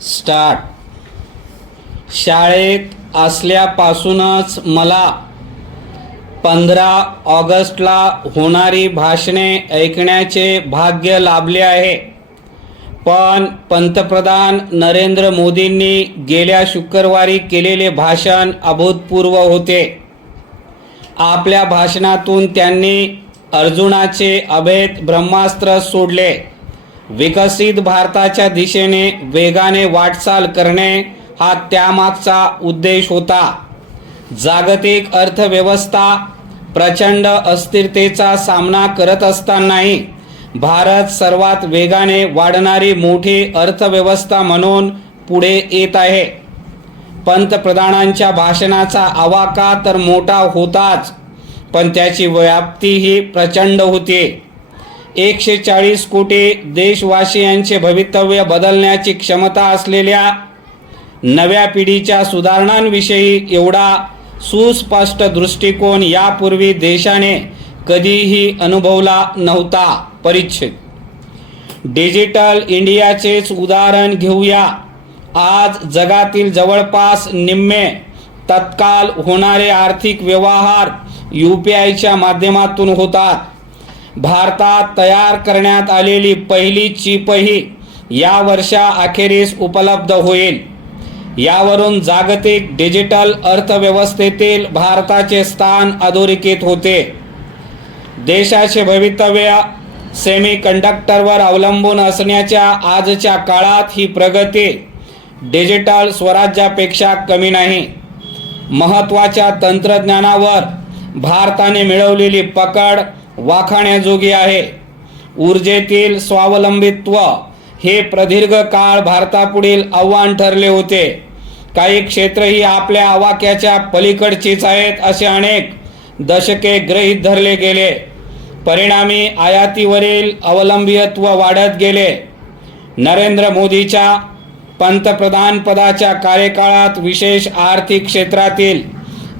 Start. शाळेत असल्यापासूनच मला 15 ऑगस्टला होणारी भाषणे ऐकण्याचे भाग्य लाभले आहे. पण पंतप्रधान नरेंद्र मोदींनी गेल्या शुक्रवारी केलेले भाषण अभूतपूर्व होते. आपल्या भाषणातून त्यांनी अर्जुनाचे अभेद ब्रह्मास्त्र सोडले. विकसित भारताच्या दिशेने वेगाने वाटचाल करणे हा त्यामागचा उद्देश होता. जागतिक अर्थव्यवस्था प्रचंड अस्थिरतेचा सामना करत असतानाही भारत सर्वात वेगाने वाढणारी मोठी अर्थव्यवस्था म्हणून पुढे येत आहे. पंतप्रधानांच्या भाषणाचा आवाका तर मोठा होताच, पण त्याची व्याप्तीही प्रचंड होती. 140 कोटी देशवासियांचे भवितव्य बदलण्याची क्षमता असलेल्या नव्या पिढीच्या सुधारणांविषयी एवढा सुस्पष्ट दृष्टिकोन यापूर्वी देशाने कधीही अनुभवला नव्हता. परिच्छेद. डिजिटल इंडियाचेच उदाहरण घेऊया. आज जगातील जवळपास निम्मे तत्काल होणारे आर्थिक व्यवहार UPIच्या माध्यमातून होतात. भारतात तयार करण्यात आलेली पहिली चिपही या वर्षाअखेरीस उपलब्ध होईल. यावरून जागतिक डिजिटल अर्थव्यवस्थेतील भारताचे स्थान अधोरेखित होते. देशाचे भवितव्य सेमीकंडक्टरवर अवलंबून असण्याच्या आजच्या काळात ही प्रगती डिजिटल स्वराज्यापेक्षा कमी नाही. महत्त्वाच्या तंत्रज्ञानावर भारताने मिळवलेली पकड वाखाणण्याजोगी आहे. ऊर्जेतील स्वावलंबित्व हे प्रदीर्घ काळ भारतापुढील आव्हान ठरले होते. काही क्षेत्रही आपल्या आवाक्याच्या पलीकडचीच आहेत असे अनेक दशके गृहीत धरले गेले. परिणामी आयातीवरील अवलंबित्व वाढत गेले. नरेंद्र मोदीच्या पंतप्रधानपदाच्या कार्यकाळात विशेष आर्थिक क्षेत्रातील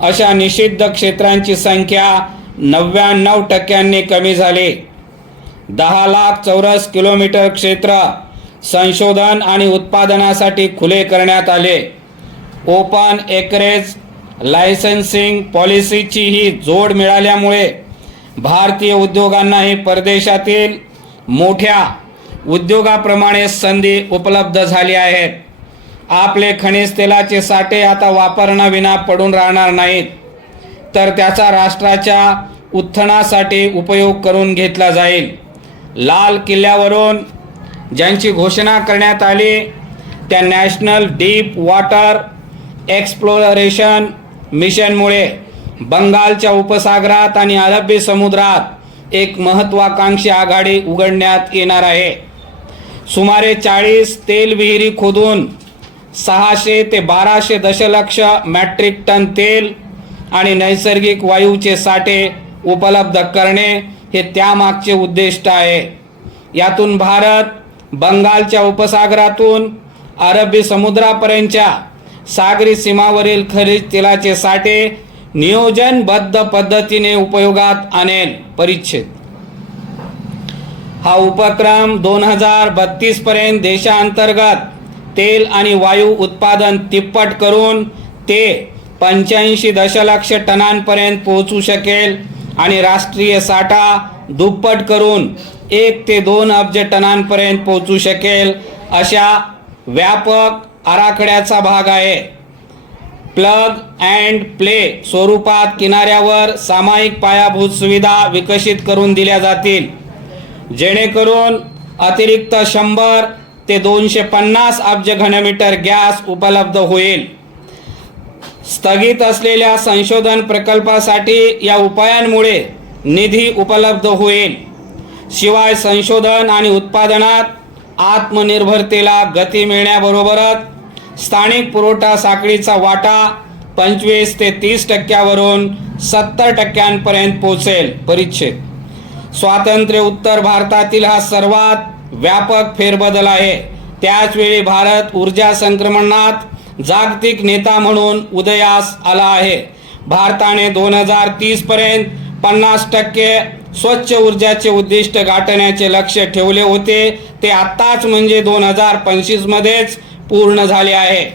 अशा निषिद्ध क्षेत्रांची संख्या 99% कमी झाली. 10 लाख चौरस किलोमीटर क्षेत्र संशोधन आणि उत्पादनासाठी खुले करण्यात आले. ओपन एकरेज लायसन्सिंग पॉलिसीची ही जोड मिळाल्यामुळे भारतीय उद्योगांनाही परदेशातील मोठ्या उद्योगाप्रमाणे संधी उपलब्ध झाली आहेत. आपले खनिज तेलाचे साठे आता वापरण्याविना पडून राहणार नाहीत, तर त्याचा राष्ट्राच्या उत्थानासाठी उपयोग करून घेतला जाईल. लाल किल्ल्यावरून ज्यांची घोषणा करण्यात आली त्या नॅशनल डीप वॉटर एक्सप्लोरेशन मिशनमुळे बंगालच्या उपसागरात आणि अरबी समुद्रात एक महत्त्वाकांक्षी आघाडी उघडण्यात येणार आहे. सुमारे 40 तेल विहिरी खोदून 600 ते 1200 दशलक्ष मेट्रिक टन तेल आणि नैसर्गिक वायूचे साठे उपलब्ध करणे हे त्यामागचे उद्दिष्ट आहे. यातून भारत बंगालच्या उपसागरातून अरबी समुद्रापर्यंतच्या सागरी सीमावरील खनिज तेलाचे साठे नियोजनबद्ध पद्धतीने उपयोगात आणेल. परिच्छेद. हा उपक्रम 2032 पर्यंत देशांतर्गत तेल आणि वायू उत्पादन तिप्पट करून ते 85 दशलक्ष टनांपर्यंत पोहोचू शकेल आणि राष्ट्रीय साठा दुप्पट करून 1 ते 2 अब्ज टनांपर्यंत पोहोचू शकेल अशा व्यापक आराखड्याचा भाग आहे. प्लग अँड प्ले स्वरूपात किनाऱ्यावर सामायिक पायाभूत सुविधा विकसित करून दिल्या जातील, जेणेकरून अतिरिक्त 100 ते 250 अब्ज घनमीटर गॅस उपलब्ध होईल. स्थगित असलेल्या संशोधन प्रकल्पासाठी या उपायांमुळे निधी उपलब्ध होईल. शिवाय संशोधन आणि उत्पादनात आत्मनिर्भरतेला गती मिळण्याबरोबरच स्थानिक पुरवठा साखळीचा वाटा 25 ते 30% 70% पोहोचेल. परिच्छेद. स्वातंत्र्य उत्तर भारतातील हा सर्वात व्यापक फेरबदल आहे. त्याचवेळी भारत ऊर्जा संक्रमणात जागतिक नेता म्हणून उदयास आला आहे. भारताने 2030 पर्यंत 50% स्वच्छ ऊर्जाचे उद्दिष्ट गाठण्याचे लक्ष्य ठेवले होते. ते आत्ताच म्हणजे 2025 मध्येच पूर्ण झाले आहेत.